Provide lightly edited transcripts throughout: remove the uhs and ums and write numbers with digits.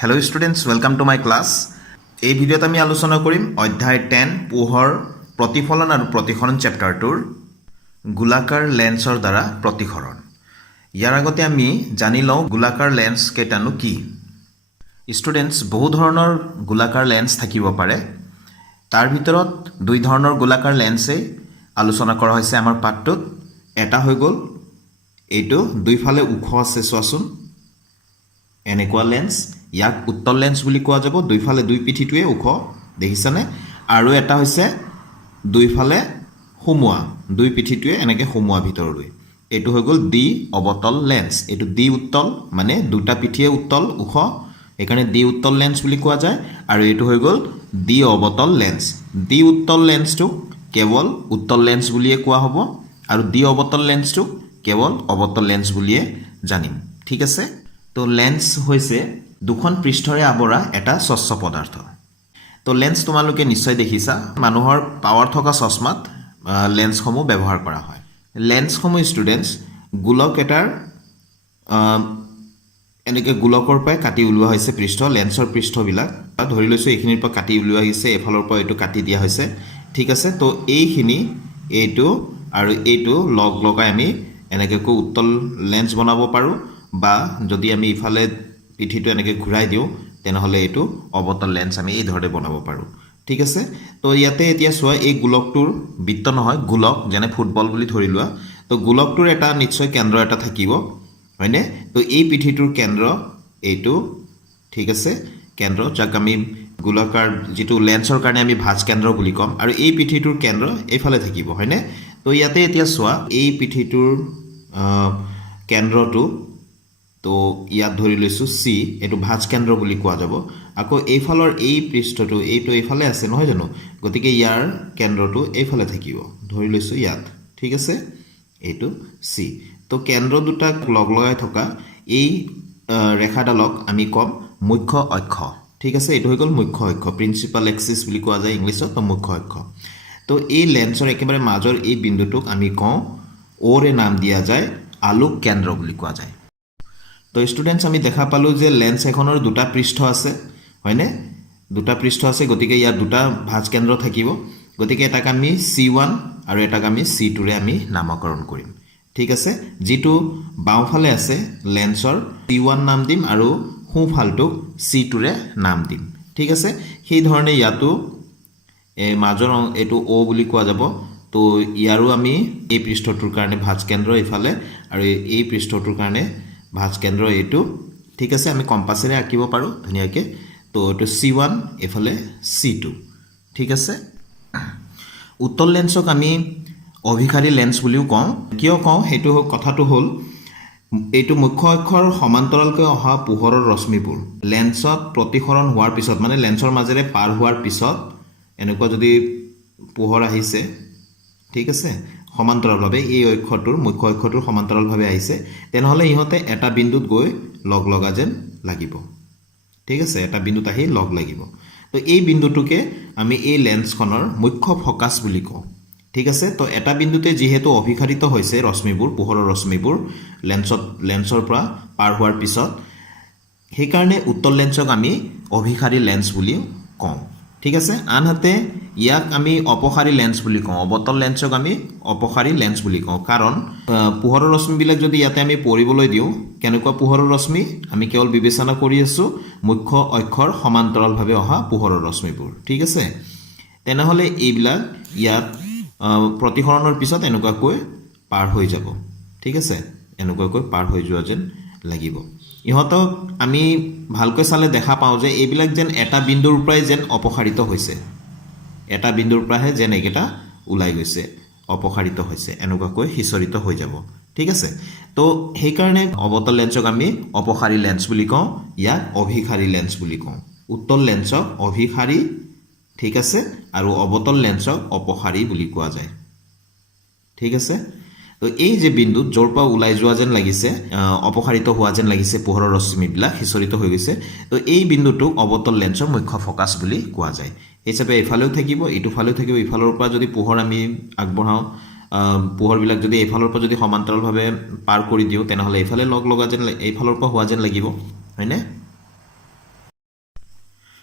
Hello students, welcome to my class. এই ভিডিওত আমি আলোচনা কৰিম অধ্যায় 10 পোহৰ প্ৰতিফলন আৰু প্ৰতিসৰণ চেপ্টাৰটোৰ গোলাকাৰ লেন্সৰ দ্বাৰা প্ৰতিসৰণ। ইয়াৰ আগতে আমি জানি লওঁ গোলাকাৰ লেন্স কেইটানো কি। ষ্টুডেন্টস বহু ধৰণৰ গোলাকাৰ লেন্স থাকিব পাৰে। তাৰ ভিতৰত দুই ধৰণৰ গোলাকাৰ লেন্সে আলোচনা কৰা হৈছে আমাৰ পাঠটোত। এটা হৈ গ'ল এইটো দুইফালে ওখ আছে চোৱাচোন এনেকুৱা লেন্স, ইয়াক উত্তল লেন্স বুলি কোৱা যাব। দুইফালে দুই পিঠিটোৱে ওখ দেখিছানে। আৰু এটা হৈছে দুইফালে সোমোৱা, দুই পিঠিটোৱে এনেকৈ সোমোৱা ভিতৰলৈ, এইটো হৈ গ'ল দ্বি অৱতল লেন্স। এইটো দ্বি উত্তল মানে দুটা পিঠিয়ে উত্তল ওখ, সেইকাৰণে দ্বি উত্তল লেন্স বুলি কোৱা যায়। আৰু এইটো হৈ গ'ল দ্বি অৱতল লেন্স। দ্বি উত্তল লেন্সটোক কেৱল উত্তল লেন্স বুলিয়ে কোৱা হ'ব আৰু দ্বি অৱতল লেন্সটোক কেৱল অৱতল লেন্স বুলিয়ে জানিম। ঠিক আছে। তো লেন্স হৈছে দুখন পৃষ্ঠৰে আৱৰা এটা স্বচ্ছ পদাৰ্থ। তো লেন্স তোমালোকে নিশ্চয় দেখিছা, মানুহৰ পাৱাৰ থকা চশমাত লেন্সসমূহ ব্যৱহাৰ কৰা হয়। লেন্সসমূহ ষ্টুডেণ্টছ গোলক এটাৰ এনেকৈ গোলকৰ পৰাই কাটি উলিওৱা হৈছে পৃষ্ঠ। লেন্সৰ পৃষ্ঠবিলাক ধৰি লৈছোঁ এইখিনিৰ পৰা কাটি উলিওৱা হৈছে, এইফালৰ পৰা এইটো কাটি দিয়া হৈছে। ঠিক আছে। তো এইখিনি এইটো আৰু এইটো লগ লগাই আমি এনেকৈ উত্তল লেন্স বনাব পাৰোঁ, বা যদি আমি ইফালে পিঠিটো এনেকৈ ঘূৰাই দিওঁ তেনেহ'লে এইটো অৱতল লেন্স আমি এই ধৰণে বনাব পাৰোঁ। ঠিক আছে। তো ইয়াতে এতিয়া চোৱা, এই গোলকটোৰ বৃত্ত নহয়, গোলক যেনে ফুটবল বুলি ধৰি লোৱা। তো গোলকটোৰ এটা নিশ্চয় কেন্দ্ৰ এটা থাকিব, হয়নে। তো এই পিঠিটোৰ কেন্দ্ৰ এইটো, ঠিক আছে, কেন্দ্ৰ যাক আমি গোলকাৰ যিটো লেন্সৰ কাৰণে আমি ভাঁজ কেন্দ্ৰ বুলি ক'ম। আৰু এই পিঠিটোৰ কেন্দ্ৰ এইফালে থাকিব, হয়নে। তো ইয়াতে এতিয়া চোৱা, এই পিঠিটোৰ কেন্দ্ৰটো তো ইয়াত ধৰি লৈছোঁ চি, এইটো ভাঁজ কেন্দ্ৰ বুলি কোৱা যাব। আকৌ এইফালৰ এই পৃষ্ঠটো এইটো এইফালে আছে নহয় জানো, গতিকে ইয়াৰ কেন্দ্ৰটো এইফালে থাকিব, ধৰি লৈছোঁ ইয়াত। ঠিক আছে, এইটো চি। তো কেন্দ্ৰ দুটাক লগ লগাই থকা এই ৰেখাডালক আমি ক'ম মুখ্য অক্ষ। ঠিক আছে, এইটো হৈ গ'ল মুখ্য অক্ষ, প্ৰিন্সিপাল এক্সিছ বুলি কোৱা যায় ইংলিছত, তো মুখ্য অক্ষ। তো এই লেন্সৰ একেবাৰে মাজৰ এই বিন্দুটোক আমি কওঁ, অ'ৰে নাম দিয়া যায় আলোক কেন্দ্ৰ বুলি কোৱা যায়। তো ষ্টুডেণ্টছ আমি দেখা পালোঁ যে লেন্স এখনৰ দুটা পৃষ্ঠ আছে, হয়নে, দুটা পৃষ্ঠ আছে, গতিকে ইয়াত দুটা ভাঁজ কেন্দ্ৰ থাকিব। গতিকে এটাক আমি C1 আৰু এটাক আমি C2ৰে আমি নামকৰণ কৰিম। ঠিক আছে। যিটো বাওঁফালে আছে লেন্সৰ C1 নাম দিম আৰু সোঁফালটোক C2ৰে নাম দিম। ঠিক আছে। সেইধৰণে ইয়াতো মাজৰ এইটো O বুলি কোৱা যাব। তো ইয়াৰো আমি এই পৃষ্ঠটোৰ কাৰণে ভাঁজ কেন্দ্ৰ এইফালে আৰু এই পৃষ্ঠটোৰ কাৰণে ভাঁজ কেন্দ্ৰ এইটো। ঠিক আছে, আমি কম্পাছেৰে আঁকিব পাৰোঁ ধুনীয়াকৈ। তো এইটো C1 এইফালে C2। ঠিক আছে। উত্তল লেন্সক আমি অভিসাৰী লেন্স বুলিও কওঁ। কিয় কওঁ সেইটো কথাটো হ'ল, এইটো মুখ্য অক্ষৰ সমান্তৰালকৈ অহা পোহৰৰ ৰশ্মিবোৰ লেন্সত প্ৰতিসৰণ হোৱাৰ পিছত, মানে লেন্সৰ মাজেৰে পাৰ হোৱাৰ পিছত এনেকুৱা যদি পোহৰ আহিছে, ঠিক আছে, সমান্তৰালভাৱে এই অক্ষৰটোৰ মুখ্য অক্ষৰটোৰ সমান্তৰালভাৱে আহিছে, তেনেহ'লে ইহঁতে এটা বিন্দুত গৈ লগ লগা যেন লাগিব। ঠিক আছে, এটা বিন্দুত আহি লগ লাগিব। তো এই বিন্দুটোকে আমি এই লেন্সখনৰ মুখ্য ফকাছ বুলি কওঁ। ঠিক আছে। তো এটা বিন্দুতে যিহেতু অভিসাৰিত হৈছে ৰশ্মিবোৰ, পোহৰৰ ৰশ্মিবোৰ লেন্সৰ পৰা পাৰ হোৱাৰ পিছত, সেইকাৰণে উত্তল লেন্সক আমি অভিসাৰী লেন্স বুলি কওঁ। ঠিক আছে। আনহাতে ইয়াক আমি অপসাৰী লেন্স বুলি কওঁ, অৱতল লেন্সক আমি অপসাৰী লেন্স বুলি কওঁ। কাৰণ পোহৰৰ ৰশ্মিবিলাক যদি ইয়াতে আমি পৰিবলৈ দিওঁ, কেনেকুৱা পোহৰৰ ৰশ্মি, আমি কেৱল বিবেচনা কৰি আছোঁ মুখ্য অক্ষৰ সমান্তৰালভাৱে অহা পোহৰৰ ৰশ্মিবোৰ। ঠিক আছে। তেনেহ'লে এইবিলাক ইয়াত প্ৰতিসৰণৰ পিছত এনেকুৱাকৈ পাৰ হৈ যাব। ঠিক আছে, এনেকুৱাকৈ পাৰ হৈ যোৱা যেন লাগিব। ইহঁতক আমি ভালকৈ চালে দেখা পাওঁ যে এইবিলাক যেন এটা বিন্দুৰ পৰাই যেন অপসাৰিত হৈছে, এটা বিন্দুৰ পৰাহে যেন এইকেইটা ওলাই গৈছে, অপসাৰিত হৈছে, এনেকুৱাকৈ সিঁচৰিত হৈ যাব। ঠিক আছে। তো সেইকাৰণে অৱতল লেন্সক আমি অপসাৰী লেন্স বুলি কওঁ, ইয়াক অভিসাৰী লেন্স বুলি কওঁ। উত্তল লেন্সক অভিসাৰী, ঠিক আছে, আৰু অৱতল লেন্সক অপসাৰী বুলি কোৱা যায়। ঠিক আছে। তো এই যে বিন্দুত য'ৰ পৰা ওলাই যোৱা যেন লাগিছে, অপসাৰিত হোৱা যেন লাগিছে, পোহৰৰ ৰশ্মিবিলাক সিঁচৰিত হৈ গৈছে, তো এই বিন্দুটোক অৱতল লেন্সৰ মুখ্য ফকাছ বুলি কোৱা যায়। হিচাপে এইফালেও থাকিব, এইটোফালেও থাকিব। ইফালৰ পৰা যদি পোহৰ আমি আগবঢ়াওঁ, পোহৰবিলাক যদি এইফালৰ পৰা যদি সমান্তৰালভাৱে পাৰ কৰি দিওঁ, তেনেহ'লে এইফালে লগ লগা যেন, এইফালৰ পৰা হোৱা যেন লাগিব, হয়নে।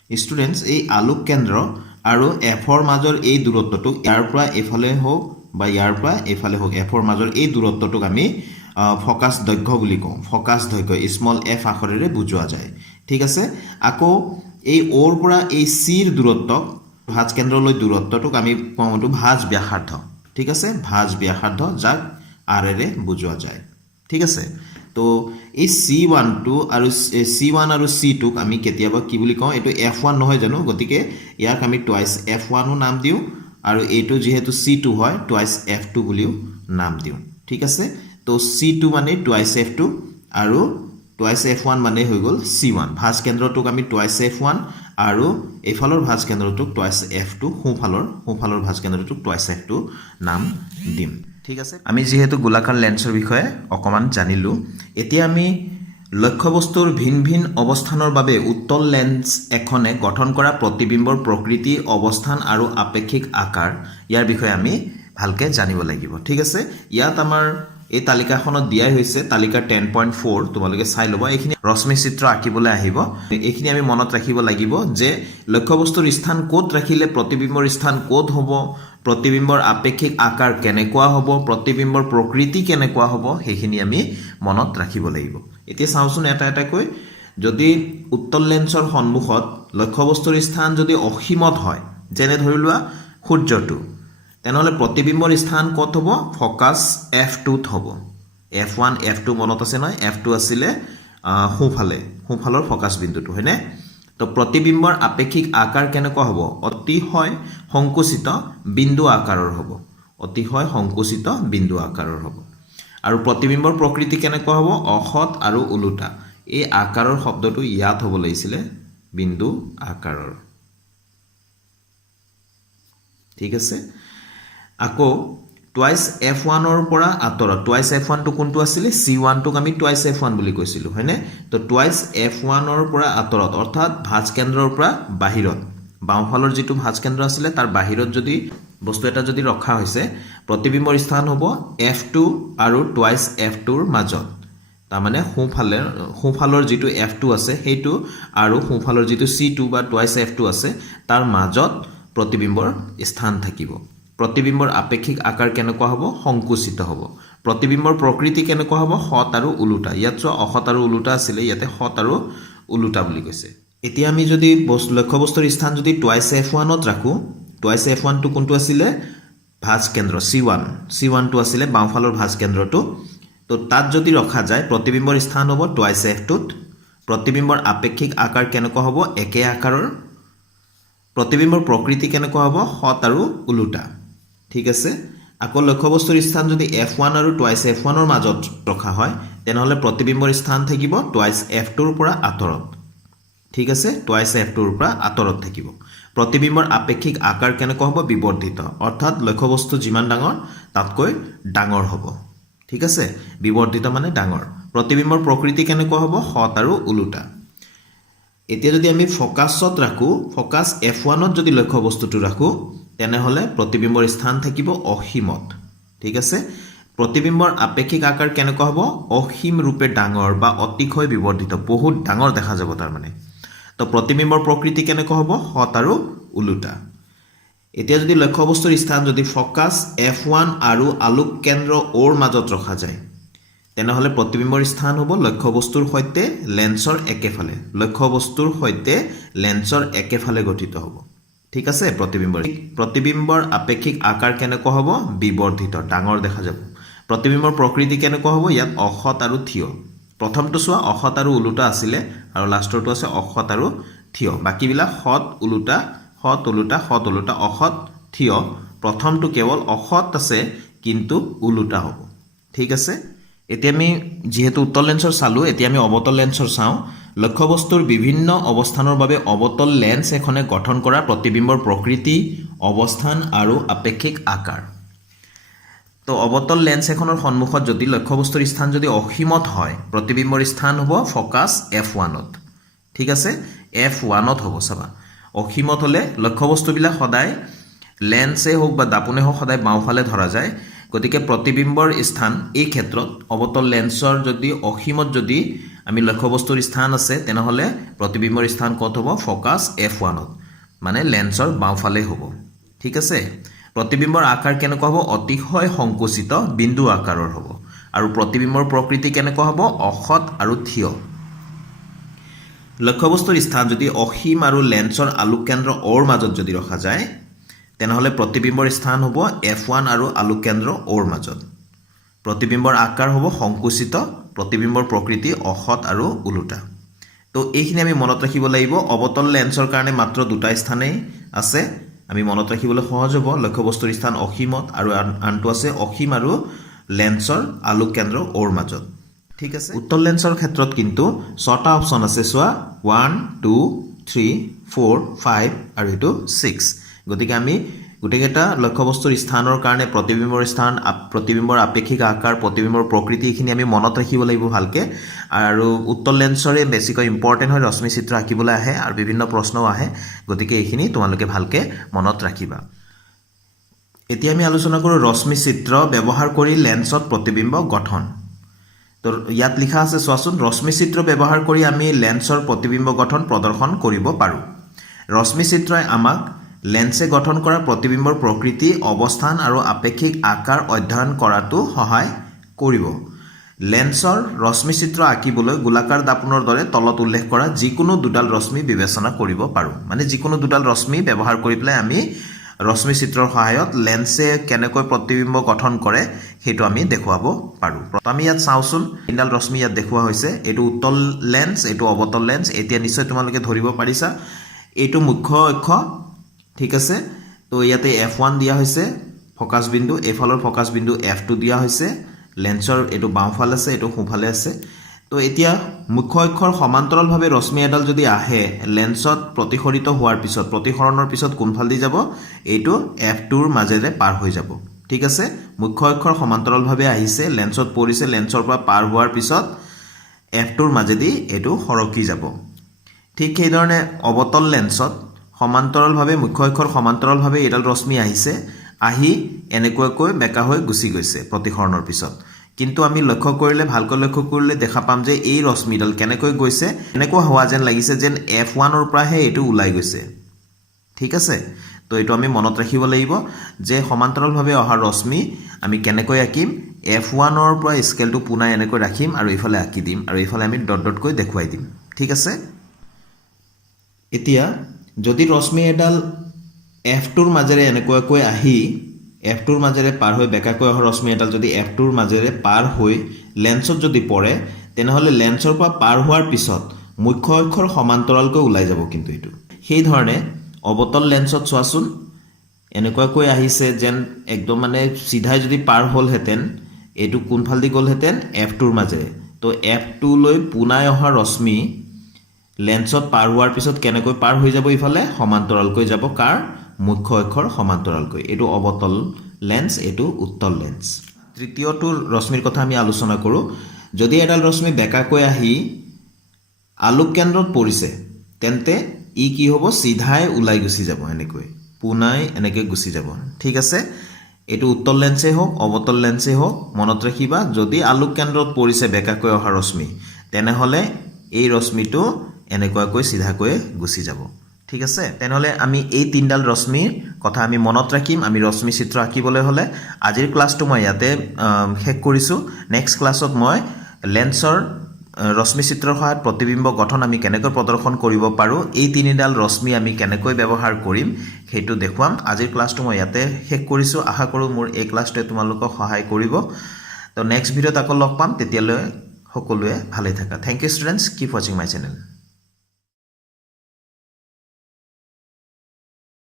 ষ্টুডেণ্টছ এই আলোক কেন্দ্ৰ আৰু এফৰ মাজৰ এই দূৰত্বটোক ইয়াৰ পৰা এইফালে হওক বা ইয়াৰ পৰা এইফালে হওক এফৰ মাজৰ এই দূৰত্বটোক আমি ফকাছ দৈৰ্ঘ্য বুলি কওঁ ফকাছ দৈৰ্ঘ্য স্মল এফ আখৰেৰে বুজোৱা যায় ঠিক আছে আকৌ এই অ'ৰ পৰা এই চিৰ দূৰত্বক ভাঁজ কেন্দ্ৰলৈ দূৰত্বটোক আমি কওঁ ভাঁজ ব্যাসাৰ্ধ ঠিক আছে ভাঁজ ব্যাসাৰ্ধ যাক আৰেৰে বুজোৱা যায় ঠিক আছে তো এই C1 আৰু C1 আৰু C2ক আমি কেতিয়াবা কি বুলি কওঁ এইটো F1 নহয় জানো গতিকে ইয়াক আমি টুৱাইছ F1 ও নাম দিওঁ আৰু এইটো যেহেতু C2 হয় টুৱাইছ F2 বুলিও নাম দিওঁ ঠিক আছে তো C2 মানে টুৱাইছ F2 আৰু টুৱাইছ F1 মানে হৈ গ'ল C1 ভাঁজ কেন্দ্ৰটোক আমি টুৱাইছ F1 আৰু এইফালৰ ভাঁজ কেন্দ্ৰটোক টুৱাইছ F2 সোঁফালৰ ভাঁজ কেন্দ্ৰটোক টুৱাইছ F2 নাম দিম ঠিক আছে আমি যেহেতু গোলাকাৰ লেন্সৰ বিষয়ে অকমান জানিলো এতিয়া আমি লক্ষ্যবস্তুৰ ভিন ভিন অৱস্থানৰ বাবে উত্তল লেন্স এখনে গঠন কৰা প্ৰতিবিম্বৰ প্ৰকৃতি অৱস্থান আৰু আপেক্ষিক আকাৰ ইয়াৰ বিষয়ে আমি ভালকে জানিব লাগিব ঠিক আছে ইয়াত আমাৰ এই তালিকাখনত দিয়াই হৈছে তালিকা 10.4 তোমালোকে চাই ল'বা এইখিনি ৰশ্মি চিত্ৰ আঁকিবলৈ আহিব এইখিনি আমি মনত ৰাখিব লাগিব যে লক্ষ্যবস্তুৰ স্থান ক'ত ৰাখিলে প্ৰতিবিম্বৰ স্থান ক'ত হ'ব প্ৰতিবিম্বৰ আপেক্ষিক আকাৰ কেনেকুৱা হ'ব প্ৰতিবিম্বৰ প্ৰকৃতি কেনেকুৱা হ'ব সেইখিনি আমি মনত ৰাখিব লাগিব এতিয়া চাওঁচোন এটা এটাকৈ যদি উত্তল লেন্সৰ সন্মুখত লক্ষ্যবস্তুৰ স্থান যদি অসীমত হয় যেনে ধৰি লোৱা সূৰ্যটো তেনেহলে প্ৰতিবিম্বৰ স্থান ক'ত হ'ব ফকাস F2 ত হ'ব F1 F2 মনত আছে নহয় F2 আছিলে সোঁফালৰ ফকাস বিন্দুটো হয়নে তো প্ৰতিবিম্বৰ আপেক্ষিক আকাৰ কেনেকুৱা হ'ব অতিশয় সংকুচিত বিন্দু আকাৰৰ হ'ব অতিশয় সংকুচিত বিন্দু আকাৰৰ হ'ব আৰু প্ৰতিবিম্বৰ প্ৰকৃতি কেনেকুৱা হ'ব অসৎ আৰু উলুটা এই আকাৰৰ শব্দটো ইয়াত হ'ব লাগিছিলে বিন্দু আকাৰৰ ঠিক আছে আকৌ টুৱাইছ F1 ৰ পৰা আঁতৰত টুৱাইছ F1 টো কোনটো আছিল C1 টোক আমি টুৱাইছ F1 বুলি কৈছিলো হয়নে তো টুৱাইছ F1 ৰ পৰা আঁতৰত অৰ্থাৎ ভাঁজ কেন্দ্ৰৰ পৰা বাহিৰত বাওঁফালৰ যেটো ভাঁজ কেন্দ্ৰ আছিল তাৰ বাহিৰত যদি বস্তু এটা যদি ৰখা হৈছে প্ৰতিবিম্বৰ স্থান হ'ব F2 আৰু টুৱাইছ F2 ৰ মাজত তাৰ মানে সোঁফালৰ যেটো F2 আছে হেইটো আৰু সোঁফালৰ যেটো C2 বা টুৱাইছ F2 আছে তাৰ মাজত প্ৰতিবিম্বৰ স্থান থাকিব প্ৰতিবিম্বৰ আপেক্ষিক আকাৰ কেনেকুৱা হ'ব সংকুচিত হ'ব প্ৰতিবিম্বৰ প্ৰকৃতি কেনেকুৱা হ'ব হত আৰু উলুটা ইয়াত অহত আৰু উলুটা আছিল ইয়াতে হত আৰু উলুটা বুলি কৈছে এতিয়া আমি যদি লক্ষ্যবস্তুৰ স্থান যদি টুৱাইছ F1 ত ৰাখো টুৱাইছ F1 টো কোনটো আছিল ভাঁজ কেন্দ্ৰ C1 টো আছিল বাওঁফালৰ ভাঁজ কেন্দ্ৰটো তো তাত যদি ৰখা যায় প্ৰতিবিম্বৰ স্থান হ'ব টুৱাইছ F2 ত প্ৰতিবিম্বৰ আপেক্ষিক আকাৰ কেনেকুৱা হ'ব একে আকাৰৰ প্ৰতিবিম্বৰ প্ৰকৃতি কেনেকুৱা হ'ব হত আৰু উলুটা ঠিক আছে আকৌ লক্ষ্যবস্তুৰ স্থান যদি F1 আৰু টুৱাইছ F1 ৰ মাজত ৰখা হয় তেনেহলে প্ৰতিবিম্বৰ স্থান থাকিব টুৱাইছ F2 ৰ পৰা আঁতৰত ঠিক আছে টুৱাইছ F2 ৰ পৰা আঁতৰত থাকিব প্ৰতিবিম্বৰ আপেক্ষিক আকাৰ কেনেকুৱা হ'ব বিবৰ্ধিত অৰ্থাৎ লক্ষ্যবস্তু যিমান ডাঙৰ তাতকৈ ডাঙৰ হ'ব ঠিক আছে বিবৰ্ধিত মানে ডাঙৰ প্ৰতিবিম্বৰ প্ৰকৃতি কেনেকুৱা হ'ব হত আৰু উলুটা এতিয়া যদি আমি ফকাছত ৰাখো ফকাস F1 ত যদি লক্ষ্যবস্তুটো ৰাখো তেনেহলে প্ৰতিবিম্বৰ স্থান থাকিব অসীমত ঠিক আছে প্ৰতিবিম্বৰ আপেক্ষিক আকাৰ কেনেকুৱা হ'ব অসীম ৰূপে ডাঙৰ বা অতিশয় বিবৰ্ধিত বহুত ডাঙৰ দেখা যাব তাৰ মানে তো প্ৰতিবিম্বৰ প্ৰকৃতি কেনেকুৱা হ'ব হত আৰু উলুটা এতিয়া যদি লক্ষ্যবস্তুৰ স্থান যদি ফকাস F1 আৰু আলোক কেন্দ্ৰ ওৰ মাজত ৰখা যায় তেনেহলে প্ৰতিবিম্বৰ স্থান হ'ব লক্ষ্যবস্তুৰ সৈতে লেন্সৰ একেফালে লক্ষ্যবস্তুৰ সৈতে লেন্সৰ একেফালে গঠিত হ'ব ঠিক আছে প্ৰতিবিম্বৰ আপেক্ষিক আকাৰ কেনেকুৱা হ'ব বিবৰ্ধিত ডাঙৰ দেখা যাব প্ৰতিবিম্বৰ প্ৰকৃতি কেনেকুৱা হ'ব ইয়াত অসৎ আৰু থিয় প্ৰথমটো চোৱা অসৎ আৰু উলুটা আছিল আৰু লাষ্টৰটো আছে অসৎ আৰু থিয় বাকিবিলাক হত উলুটা অসৎ থিয় প্ৰথমটো কেৱল অসৎ আছে কিন্তু উলুটা হ'ব ঠিক আছে এতিয়া আমি যেহেতু উত্তল লেন্সৰ চালো এতিয়া আমি অবতল লেন্সৰ চাওঁ লক্ষ্যবস্তুৰ বিভিন্ন অৱস্থানৰ বাবে অবতল লেন্স এখনে গঠন কৰা প্ৰতিবিম্বৰ প্ৰকৃতি অৱস্থান আৰু আপেক্ষিক আকাৰ তো অবতল লেন্স এখনৰ সন্মুখত যদি লক্ষ্যবস্তুৰ স্থান যদি অসীমত হয় প্ৰতিবিম্বৰ স্থান হ'ব ফকাস F1 ত ঠিক আছে F1 ত হ'ব চাবা অসীমত হলে লক্ষ্যবস্তুবিলাক সদায় লেন্সে হোক বা দাপোনে হোক সদায় বাওঁফালে ধৰা যায় গতিকে প্ৰতিবিম্বৰ স্থান এই ক্ষেত্ৰত অবতল লেন্সৰ যদি অসীমত যদি আমি লক্ষ্যবস্তুৰ স্থান আছে তেনেহ'লে প্ৰতিবিম্বৰ স্থান ক'ত হ'ব ফ'কাছ F1ত মানে লেন্সৰ বাওঁফালে হ'ব ঠিক আছে প্ৰতিবিম্বৰ আকাৰ কেনেকুৱা হ'ব অতিশয় সংকুচিত বিন্দু আকাৰৰ হ'ব আৰু প্ৰতিবিম্বৰ প্ৰকৃতি কেনেকুৱা হ'ব অসৎ আৰু থিয় লক্ষ্যবস্তুৰ স্থান যদি অসীম আৰু লেন্সৰ আলোক কেন্দ্ৰ অ'ৰ মাজত যদি ৰখা যায় তেনেহ'লে প্ৰতিবিম্বৰ স্থান হ'ব F1 আৰু আলোক কেন্দ্ৰ অ'ৰ মাজত প্ৰতিবিম্বৰ আকাৰ হ'ব সংকুচিত প্ৰতিবিম্বৰ প্ৰকৃতি অসৎ আৰু ওলোটা তো এইখিনি আমি মনত ৰাখিব লাগিব অবতল লেন্সৰ কাৰণে মাত্ৰ দুটা স্থানেই আছে আমি মনত ৰাখিবলৈ সহজ হ'ব লক্ষ্যবস্তুৰ স্থান অসীমত আৰু আনটো আছে অসীম আৰু লেন্সৰ আলোক কেন্দ্ৰ অ'ৰ মাজত ঠিক আছে উত্তল লেন্সৰ ক্ষেত্ৰত কিন্তু ছটা অপচন আছে চোৱা 1 2 3 4 5 আৰু এটো 6 গতিকে আমি গোটেইকেইটা লক্ষ্যবস্তুৰ স্থানৰ কাৰণে প্ৰতিবিম্বৰ স্থান প্ৰতিবিম্বৰ আপেক্ষিক আকাৰ প্ৰতিবিম্বৰ প্ৰকৃতি এইখিনি আমি মনত ৰাখিব লাগিব ভালকে আৰু উত্তল লেন্সৰে বেছিকৈ ইম্পৰ্টেন্ট হয় ৰশ্মি চিত্ৰ আঁকিবলৈ আহে আৰু বিভিন্ন প্ৰশ্নও আহে গতিকে এইখিনি তোমালোকে ভালকে মনত ৰাখিবা এতিয়া আমি আলোচনা কৰো ৰশ্মি চিত্ৰ ব্যৱহাৰ কৰি লেন্সত প্ৰতিবিম্ব গঠন তো ইয়াত লিখা আছে চোৱাচোন ৰশ্মি চিত্ৰ ব্যৱহাৰ কৰি আমি লেন্সৰ প্ৰতিবিম্ব গঠন প্ৰদৰ্শন কৰিব পাৰো ৰশ্মি চিত্ৰই আমাক লেন্সে গঠন কৰা প্ৰতিবিম্বৰ প্ৰকৃতি অৱস্থান আৰু আপেক্ষিক আকাৰ অধ্যয়ন কৰাটো সহায় কৰিব লেন্সৰ ৰশ্মি চিত্ৰ আঁকিবলৈ গোলাকাৰ দাপোনৰ দৰে তলত উল্লেখ কৰা যিকোনো দুডাল ৰশ্মি বিবেচনা কৰিব পাৰো মানে যিকোনো দুডাল ৰশ্মি ব্যৱহাৰ কৰি পেলাই আমি ৰশ্মি চিত্ৰৰ সহায়ত লেন্সে কেনেকৈ প্ৰতিবিম্ব গঠন কৰে হেতু আমি দেখুৱাব পাৰো প্ৰথমে ইয়াত চাওচোন তিনডাল ৰশ্মি ইয়াত দেখুৱা হৈছে এটো উত্তল লেন্স এটো অবতল লেন্স এতিয়া নিশ্চয় তোমালোকে ধৰিব পাৰিছা এটো মুখ্য অক্ষ ঠিক আছে তো ইয়াতে F1 দিয়া হৈছে ফোকাস বিন্দু এফালৰ ফোকাস বিন্দু F2 দিয়া হৈছে লেন্সৰ এটো বাওঁফাল আছে এটো সোঁফালে আছে তো এতিয়া মুখ্য অক্ষৰ সমান্তৰালভাৱে ৰশ্মি এডাল যদি আহে লেন্সত প্ৰতিসৰিত হোৱাৰ পিছত প্ৰতিসৰণৰ পিছত কোনফাল দি যাব এইটো F2ৰ মাজেৰে পাৰ হৈ যাব ঠিক আছে মুখ্য অক্ষৰ সমান্তৰালভাৱে আহিছে লেন্সত পৰিছে লেন্সৰ পৰা পাৰ হোৱাৰ পিছত F2ৰ মাজেদি এটো হৰকি যাব ঠিক সেই ধৰণে অবতল লেন্সত সমান্তৰালভাৱে মুখ্য অক্ষৰ সমান্তৰালভাৱে এডাল ৰশ্মি আহিছে আহি এনেকুৱাকৈ বেকা হৈ গুছি গৈছে প্ৰতিসৰণৰ পিছত কিন্তু আমি লক্ষ্য কৰিলে ভালকৈ লক্ষ্য কৰিলে দেখা পাম যে এই ৰশ্মিডাল কেনেকৈ গৈছে এনেকুৱা হোৱা যেন লাগিছে যেন F1 ৰ পৰাহে এটো ওলাই গৈছে ঠিক আছে তো এটো আমি মনত ৰাখিব লাগিব যে সমান্তৰালভাৱে অহা ৰশ্মি আমি কেনেকৈ আঁকিম F1 ৰ পৰা স্কেলটো পুনাই এনেকৈ ৰাখিম আৰু ইফালে আঁকি দিম আৰু ইফালে আমি ডট ডট কৈ দেখুৱাই দিম ঠিক আছে এতিয়া যদি ৰশ্মি এডাল F2ৰ মাজেৰে এনেকুৱাকৈ আহি F2ৰ মাজেৰে পাৰ হৈ বেকাকৈ অহা ৰশ্মি এডাল যদি F2ৰ মাজেৰে পাৰ হৈ লেন্সত যদি পৰে তেনেহলে লেন্সৰ পৰা পাৰ হোৱাৰ পিছত মুখ্য অক্ষৰ সমান্তৰালকৈ ওলাই যাব কিন্তু এটো সেই ধৰণে অবতল লেন্সত চোৱাচোন এনেকুৱাকৈ আহিছে যেন একদম মানে সিধাই যদি পাৰ হ'ল হেতেন এটো কোনফাল দি গ'ল হেতেন F2ৰ মাজেৰে তো F2 লৈ পুনাই অহা ৰশ্মি লেন্সত পাৰ হোৱাৰ পিছত কেনেকৈ পাৰ হৈ যাব ইফালে সমান্তৰালকৈ যাব কাৰ মুখ্য অক্ষৰ সমান্তৰালকৈ এটো অবতল লেন্স এটো উত্তল লেন্স তৃতীয়টো ৰশ্মিৰ কথা আমি আলোচনা কৰো যদি এডাল ৰশ্মি বেকাকৈ আহি আলোক কেন্দ্ৰত পৰিছে তেন্তে ই কি হ'ব সিধাই উলাই গুছি যাব এনেকৈ পুনাই এনেকৈ গুছি যাব ঠিক আছে এটো উত্তল লেন্সে হোক অবতল লেন্সে হোক মনত ৰাখিবা যদি আলোক কেন্দ্ৰত পৰিছে বেকাকৈ অহা ৰশ্মি তেনেহলে এই ৰশ্মিটো এনেকুৱাকৈ সিধাকৈ গুছি যাব ঠিক আছে তেনেহলে আমি এই তিনডাল ৰশ্মিৰ কথা আমি মনত ৰাখিম আমি ৰশ্মি চিত্ৰ আঁকিবলৈ হলে আজিৰ ক্লাছটো মই ইয়াতে শেষ কৰিছো নেক্সট ক্লাছত মই লেন্সৰ ৰশ্মি চিত্ৰৰ সহায়ত প্ৰতিবিম্ব গঠন আমি কেনেকৈ প্ৰদৰ্শন কৰিব পাৰো এই তিনিডাল ৰশ্মি আমি কেনেকৈ ব্যৱহাৰ কৰিম হেতু দেখুৱাম আজিৰ ক্লাছটো মই ইয়াতে শেষ কৰিছো আশা কৰো মোৰ এই ক্লাছটোৱে তোমালোকক সহায় কৰিব তো নেক্সট ভিডিঅ'ত আকৌ লগ পাম তেতিয়ালৈ সকলোৱে ভালে থাকা thank U students keep watching my channel